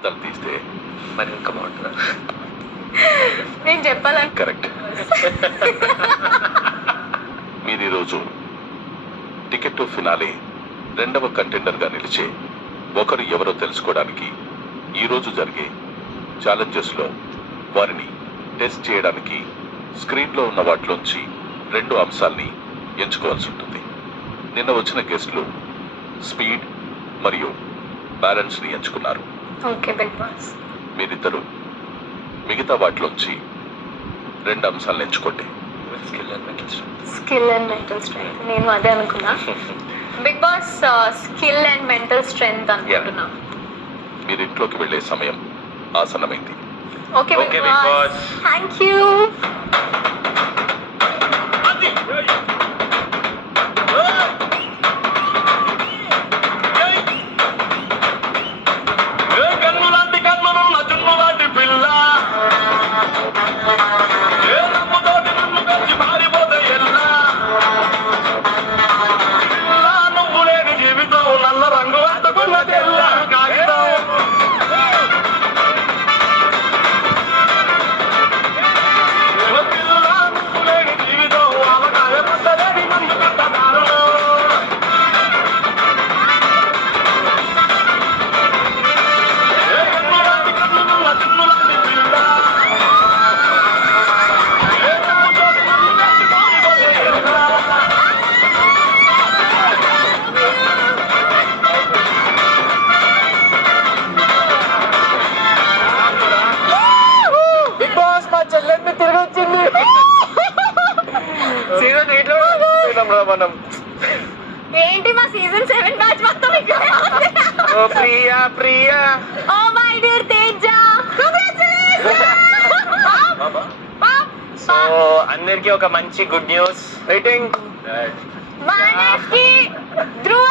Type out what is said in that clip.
తల తీస్తే మరి ఇంకా బాగుంటుందా? నేను చెప్పాలని కరెక్ట్. మీరు ఈరోజు టికెట్ టు ఫినాలే రెండవ కంటెండర్గా నిలిచే ఒకరు ఎవరో తెలుసుకోవడానికి ఈరోజు జరిగే ఛాలెంజెస్లో వారిని టెస్ట్ చేయడానికి స్క్రీన్లో ఉన్న వాటిలోంచి 2 అంశాల్ని ఎంచుకోవాల్సి ఉంటుంది. నిన్న వచ్చిన గెస్ట్లు స్పీడ్ మరియు బ్యాలెన్స్ని ఎంచుకున్నారు. Okay big boss. మీరిద్దరు మిగతా వాటిలోంచి 2 అంశాలను ఎంచుకోండి. Skill and mental strength. Skill and mental strength. నేను అదే అనుకున్నా. Big boss skill and mental strength అనుకుంటున్నా. మీరు ఇంట్లోకి వెళ్ళే సమయం ఆసన్నమైంది. Okay Okay, big Big boss. Boss. Thank you. Big boss మా చెల్లెల్ని తిరిగి వచ్చింది. సీజన్ 8 లో మనం. ఏంటి మా సీజన్ 7 బ్యాచ్ మొత్తం ఇక్కడ ఉంది. ఓ Priya Priya. Oh my dear Teja. So అందరికి ఒక మంచి గుడ్ న్యూస్. రేటింగ్ మనకి ధ్రువ